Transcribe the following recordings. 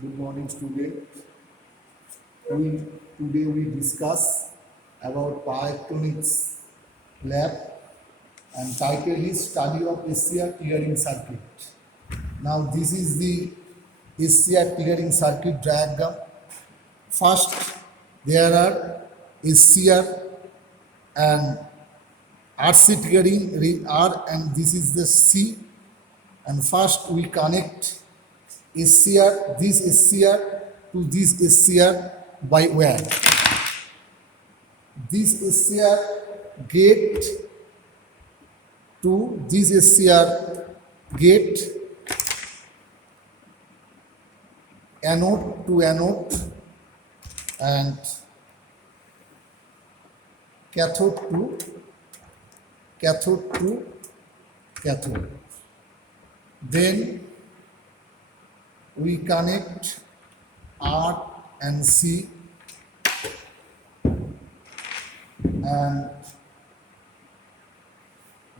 Good morning, student. Today we discuss about power electronics lab and title is Study of SCR Clearing Circuit. Now this is the SCR clearing circuit diagram. First, there are SCR and RC clearing R, and this is the C. And first we connect SCR, this SCR to this SCR by wire. This SCR gate to this SCR gate, anode to anode, and cathode to cathode. Then we connect R and C, and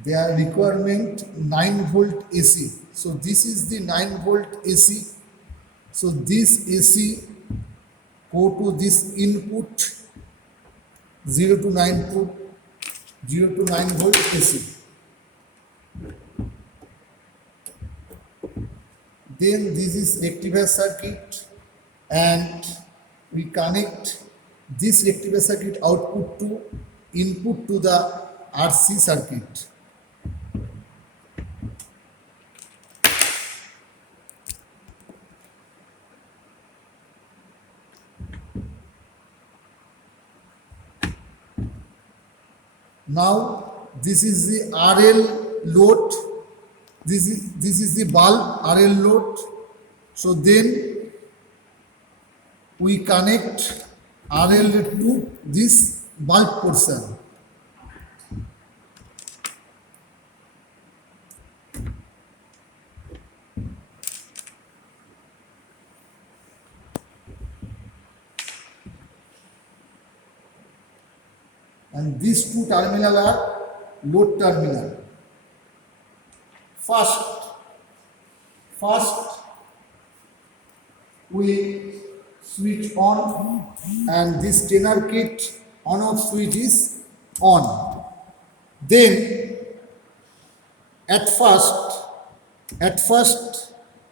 their requirement 9 volt AC. So this is the 9 volt AC. So this AC go to this input 0 to 9 volt, 0 to 9 volt AC. Then this is rectifier circuit, and we connect this rectifier circuit output to input to the RC circuit. Now this is the RL load. This is the bulb RL load. So then we connect RL to this bulb portion. And these two terminals are load terminal. First we switch on, and this tenor kit on off switch is on. Then at first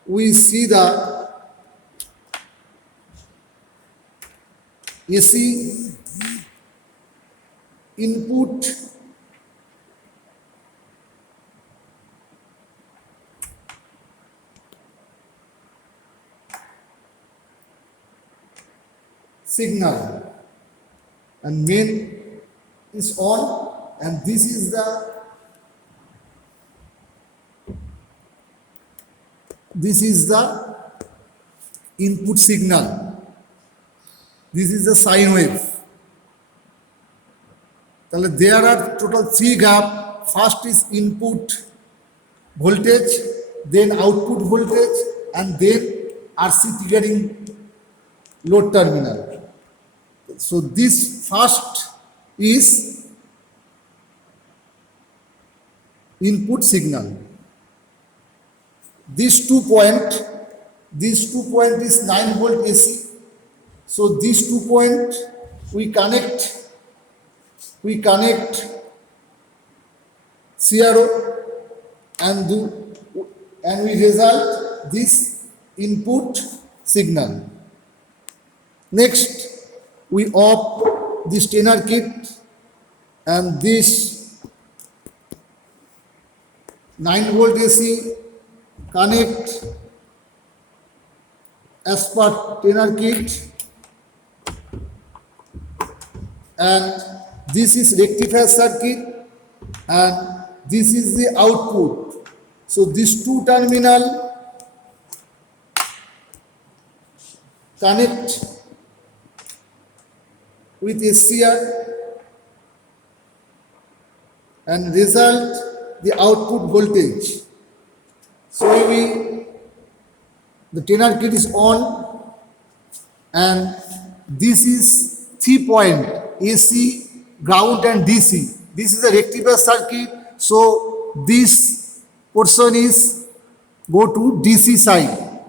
we see the AC input signal, and main is on, and this is the input signal. This is the sine wave. There are total 3 gap. First is input voltage, then output voltage, and then RC triggering load terminal. So this first is input signal. This 2 point is 9 volt AC. So these 2 point we connect CRO, and we result this input signal. Next we off this tenor kit, and this 9 volt AC connect as per tenor kit, and this is rectifier circuit, and this is the output. So these 2 terminal connect with SCR and result the output voltage. So the tenor kit is on, and this is 3 point AC, ground, and DC. This is a rectifier circuit, so this portion is go to DC side,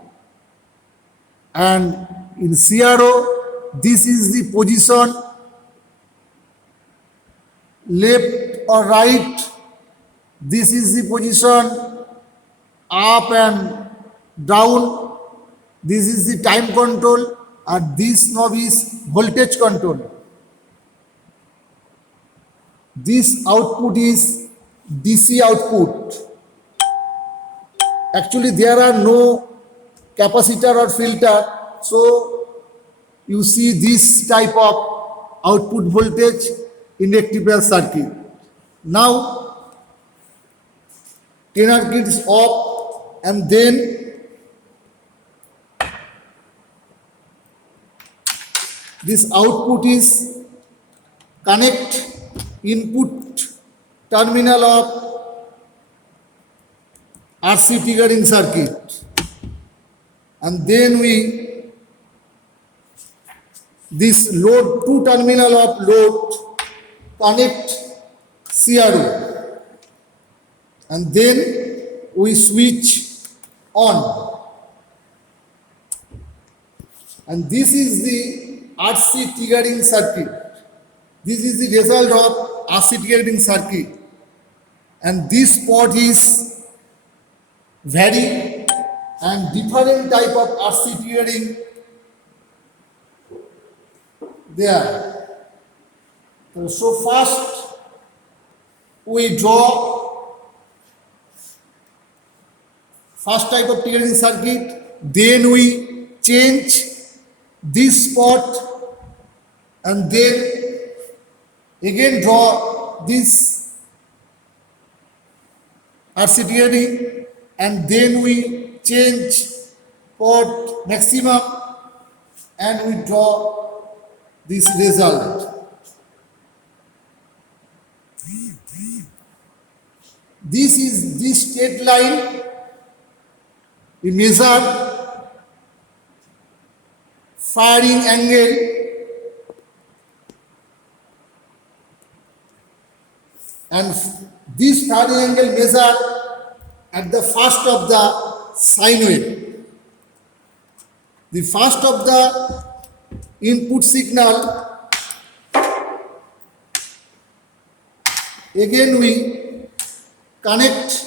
and in CRO this is the position left or right, this is the position up and down, this is the time control, and this knob is voltage control. This output is DC output. Actually there are no capacitor or filter, so you see this type of output voltage in rectifier circuit. Now tenor kit is off, and then this output is connect input terminal of RC triggering circuit, and then we this load, two terminal of load connect CRO, and then we switch on, and this is the RC triggering circuit. This is the result of RC triggering circuit, and this port is vary and different type of RC triggering there. So first we draw first type of triggering circuit, then we change this port, and then again draw this RC triggering, and then we change port maximum, and we draw this result. This is this straight line. We measure firing angle, and this firing angle measured at the first of the sine wave. The first of the input signal, again we connect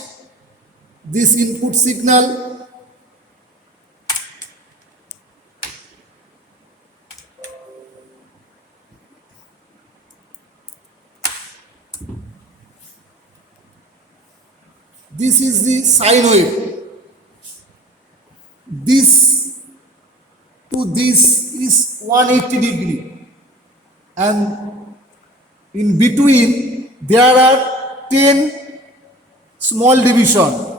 this input signal, this is the sine wave, this to this is 180 degree, and in between there are 10 small division.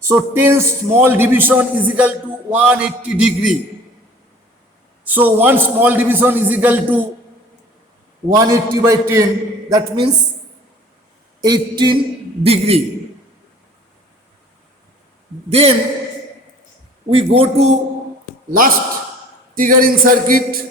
So 10 small division is equal to 180 degree. So one small division is equal to 180 by 10, that means 18 degree. Then we go to last triggering circuit.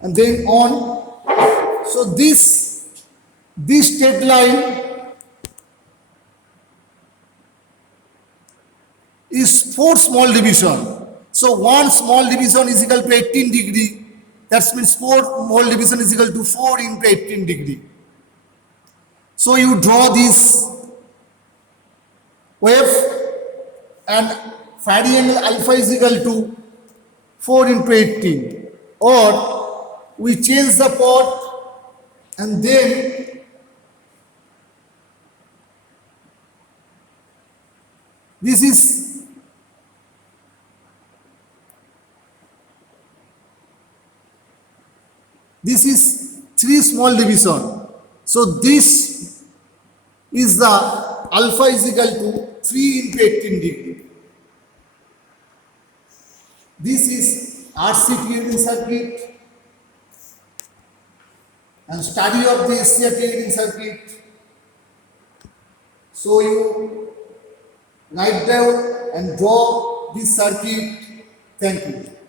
And then on. So this straight line is 4 small division. So one small division is equal to 18 degree. That means 4 small division is equal to 4 into 18 degree. So you draw this wave, and firing angle alpha is equal to 4 into 18. Or we change the port, and then this is This is 3 small division. So this is the alpha is equal to 3 into 18 degree. This is RC triggering circuit and study of the SCR triggering circuit. So you write down and draw this circuit. Thank you.